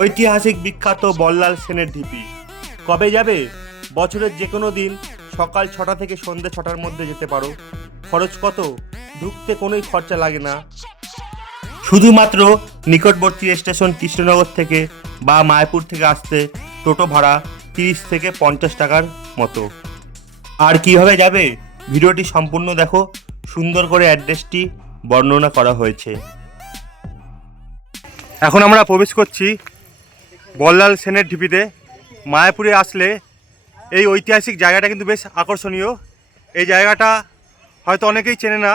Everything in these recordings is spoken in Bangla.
ঐতিহাসিক বিখ্যাত বল্লাল সেনের ঢিপি। কবে যাবে? বছরের যে কোনো দিন, সকাল ছটা থেকে সন্ধ্যে ছটার মধ্যে যেতে পারো। খরচ কত? ঢুকতে কোনোই খরচা লাগে না। শুধুমাত্র নিকটবর্তী স্টেশন কৃষ্ণনগর থেকে বা মায়াপুর থেকে আসতে টোটো ভাড়া তিরিশ থেকে পঞ্চাশ টাকার মতো। আর কীভাবে যাবে? ভিডিওটি সম্পূর্ণ দেখো। সুন্দর করে অ্যাড্রেসটি বর্ণনা করা হয়েছে। এখন আমরা প্রবেশ করছি বল্লাল সেনের ঢিপিতে মায়াপুরে আসলে এই ঐতিহাসিক জায়গাটা কিন্তু বেশ আকর্ষণীয়। এই জায়গাটা হয়তো অনেকেই চেনে না।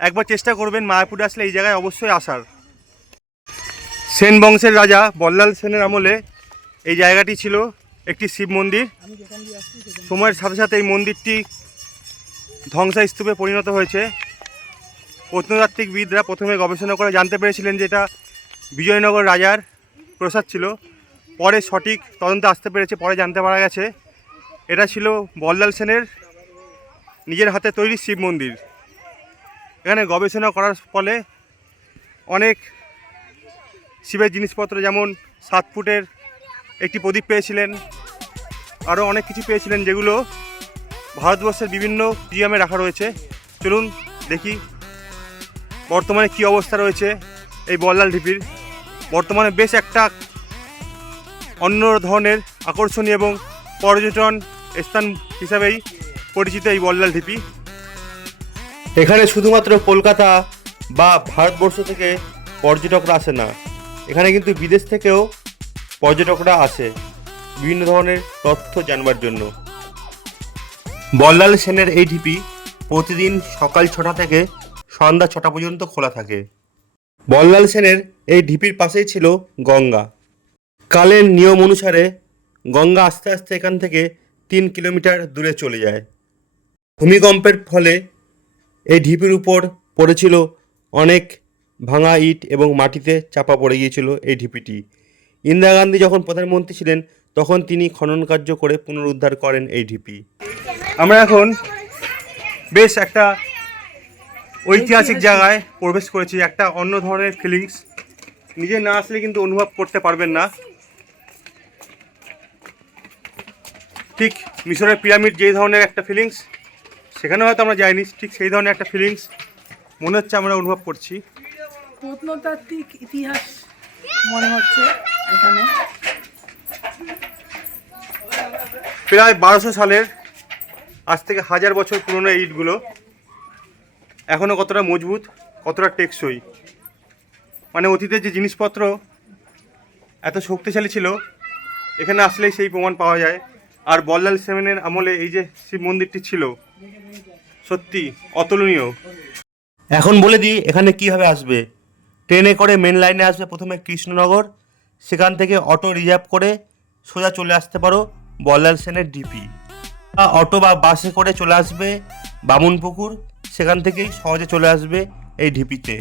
একবার চেষ্টা করবেন মায়াপুরে আসলে এই জায়গায় অবশ্যই আসার। সেন বংশের রাজা বল্লাল সেনের আমলে এই জায়গাটি ছিল একটি শিব মন্দির। সময়ের সাথে সাথে এই মন্দিরটি ধ্বংসাস্তূপে পরিণত হয়েছে। প্রত্নতাত্ত্বিকবিদরা প্রথমে গবেষণা করে জানতে পেরেছিলেন যে এটা বিজয়নগর রাজার প্রসাদ ছিল। পরে সঠিক তদন্ত আসতে পেরেছে, পরে জানতে পারা গেছে। এটা ছিল বল্লাল সেনের নিজের হাতে তৈরি শিব মন্দির। এখানে গবেষণা করার ফলে অনেক শিবের জিনিসপত্র যেমন সাত ফুটের একটি প্রদীপ পেয়েছিলেন, আরও অনেক কিছু পেয়েছিলেন যেগুলো ভারতবর্ষের বিভিন্ন মিউজিয়ামে রাখা রয়েছে। চলুন দেখি বর্তমানে কি অবস্থা রয়েছে এই বল্লাল ঢিপির। বর্তমানে বেশ একটা অন্য ধরনের আকর্ষণীয় এবং পর্যটন স্থান হিসাবেই পরিচিত এই বল্লাল ঢিপি। এখানে শুধুমাত্র কলকাতা বা ভারতবর্ষ থেকে পর্যটকরা আসে না, এখানে কিন্তু বিদেশ থেকেও পর্যটকরা আসে বিভিন্ন ধরনের তথ্য জানবার জন্য। বল্লাল সেনের এই ঢিপি প্রতিদিন সকাল ছটা থেকে সন্ধ্যা ছটা পর্যন্ত খোলা থাকে। বল্লাল সেনের এই ঢিপির পাশেই ছিল গঙ্গা। কালের নিয়ম অনুসারে গঙ্গা আস্তে আস্তে এখান থেকে তিন কিলোমিটার দূরে চলে যায়। ভূমিকম্পের ফলে এই ঢিপির উপর পড়েছিল অনেক ভাঙা ইট এবং মাটিতে চাপা পড়ে গিয়েছিল এই ঢিপিটি। ইন্দিরা গান্ধী যখন প্রধানমন্ত্রী ছিলেন, তখন তিনি খনন কার্য করে পুনরুদ্ধার করেন এই ঢিপি। আমরা এখন বেশ একটা ঐতিহাসিক জায়গায় প্রবেশ করেছি একটা অন্য ধরনের ফিলিংস নিজে না আসলে কিন্তু অনুভব করতে পারবেন না। ঠিক মিশরের পিরামিড যেই ধরনের একটা ফিলিংস সেখানে হয়তো আমরা যাইনি ঠিক সেই ধরনের একটা ফিলিংস মনে হচ্ছে আমরা অনুভব করছি। প্রত্নতাত্ত্বিক ইতিহাস মনে হচ্ছে এখানে। প্রায় বারোশো সালের আজ থেকে হাজার বছর পুরনো এই ইটগুলো। এখনও কতটা মজবুত, কতটা টেকসই? মানে অতীতের যে জিনিসপত্র এত শক্তিশালী ছিল, এখানে আসলেই সেই প্রমাণ পাওয়া যায়। আর বল্লাল সেভেনের আমলে এই যে শিব মন্দিরটি ছিল, সত্যি অতুলনীয়। এখন বলে দিই, এখানে কীভাবে আসবে? ট্রেনে করে মেন লাইনে আসবে প্রথমে কৃষ্ণনগর, সেখান থেকে অটো রিজার্ভ করে সোজা চলে আসতে পারো বল্লাল সেনের ডিপি বা অটো বা বাসে করে চলে আসবে বামুনপুকুর সেখান থেকেই সহজে চলে আসবে এই ঢিপিতে।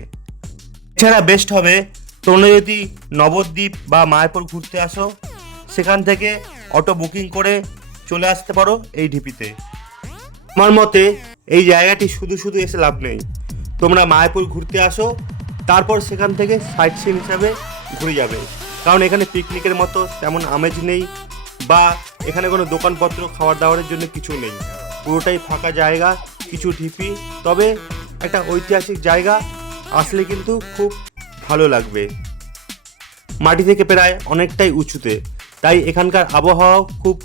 এছাড়া বেস্ট হবে তোমরা যদি নবদ্বীপ বা মায়াপুর ঘুরতে আসো, সেখান থেকে অটো বুকিং করে চলে আসতে পারো এই ঢিপিতে। আমার মতে এই জায়গাটি শুধু শুধু এসে লাভ নেই। তোমরা মায়াপুর ঘুরতে আসো, তারপর সেখান থেকে সাইট সিন হিসাবে ঘুরে যাবে। কারণ এখানে পিকনিকের মতো তেমন আমেজ নেই বা এখানে কোনো দোকানপত্র খাওয়ার দাওয়ারের জন্য কিছু নেই। পুরোটাই ফাঁকা জায়গা। কিছু ঢিপি, তবে একটা ঐতিহাসিক জায়গা আসলে কিন্তু খুব ভালো লাগবে। মাটি থেকে প্রায় অনেকটাই উঁচুতে, তাই এখানকার আবহাওয়াও খুব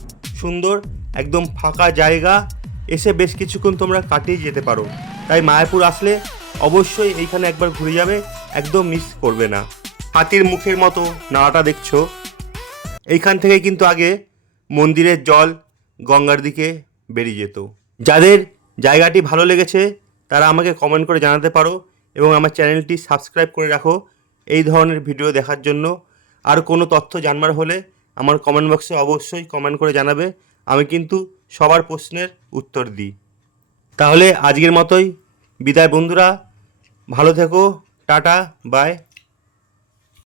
সুন্দর, একদম ফাঁকা জায়গা। এসে বেশ কিছুক্ষণ তোমরা কাটিয়ে যেতে পারো। তাই মায়াপুর আসলে অবশ্যই এইখানে একবার ঘুরে যাবে, একদম মিস করবে না। হাতির মুখের মতো নাড়াটা দেখছ। এইখান থেকে কিন্তু আগে মন্দিরের জল গঙ্গার দিকে বেরিয়ে যেত। যাদের জায়গাটি ভালো লেগেছে, তারা আমাকে কমেন্ট করে জানাতে পারো এবং আমার চ্যানেলটি সাবস্ক্রাইব করে রাখো এই ধরনের ভিডিও দেখার জন্য। আর কোনো তথ্য জানবার হলে আমার কমেন্ট বক্সে অবশ্যই কমেন্ট করে জানাবে, আমি কিন্তু সবার প্রশ্নের উত্তর দিই। তাহলে আজকের মতোই, বিদায় বন্ধুরা, ভালো থেকো, টাটা বাই